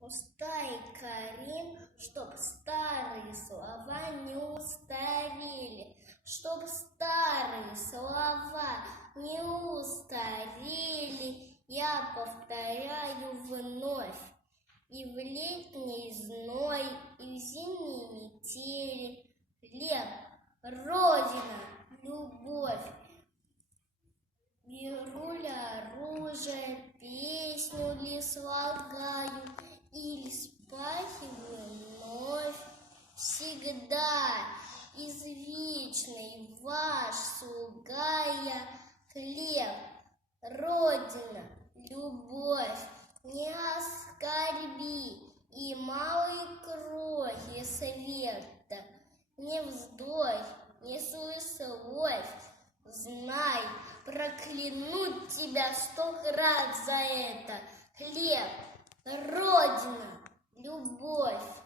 Пустай, Карим, чтоб старые слова не устарели, чтоб старые слова не устарели, я повторяю вновь. И в летний зной, и в зимней метели, хлеб, Родина, любовь. Беру ли оружие, песню ли слагаю, или спахиваю вновь. Всегда извечный ваш слуга я, хлеб, Родина, любовь. Не оскорби и малой крохи света, не вздой, не суесловь. Знай, прокляну тебя 100 раз за это. Хлеб, Родина, любовь.